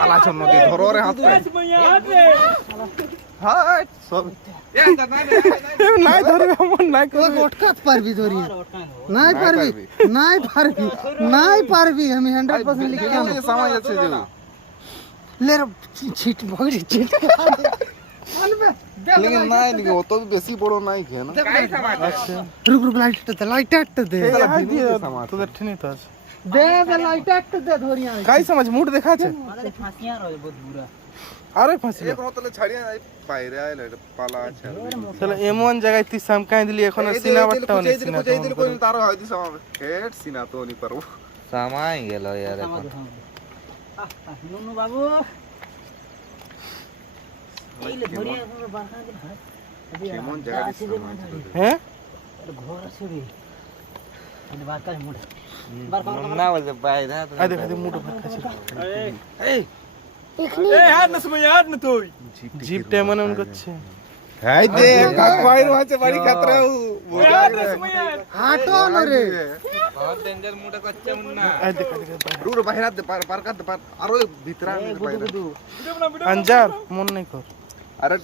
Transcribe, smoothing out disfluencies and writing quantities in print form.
পালাচন নদী ধরো রে হাত হাট সব নাই ধরবে এমন নাই ওই গোটকাত পারবি ধরি নাই পারবি নাই পারবি নাই পারবি আমি 100% লিখে এই যে সময় আছে যে ले रे छिट भगरी छिट আনবে लेकिन নাই নাকি অত বেশি বড় নাই কেন আচ্ছা রুক রুক লাইট আটতে দে তোদের ঠিনই তো আছে দে দে লাইট আটতে দে ধরি আমি কাই समझ মুড দেখা আছে আরে ফাঁসিয়া রয় বহুত বুড়া আরে ফাঁসি এক রতলে ছাড়িয়া নাই বাইরে আইলে পালা আছে তাহলে এমন জায়গায় তুই সাম কাই দিলি এখন সিনা বাট্টা যেই দিন কোন তার হয়তো সামনে হেড সিনা তো নি পারবো সামাই গেল यार এখন নুনু বাবু এইলে ধরিয়া বারকা দিন হয় কেমন জায়গা দিছে হ্যাঁ ঘর আছে রে মানে বারকা মুড়া বারকা না বলতে বাইরে আই দেখ দে মুড ভাত খাচ্ছি এই হাত না সময় হাত না তুই জিপটা মনে মন করছে হাই দে কাকওয়াইর আছে বাড়ি খাতরাও হাঁটো না রে বহুত ডেঞ্জার মুড করছে মুন্না আই দেখ রুর বাইরে দে পার কাট দে পার আর ওই ভিতরা বাইরে अंजार मन नहीं कर আরে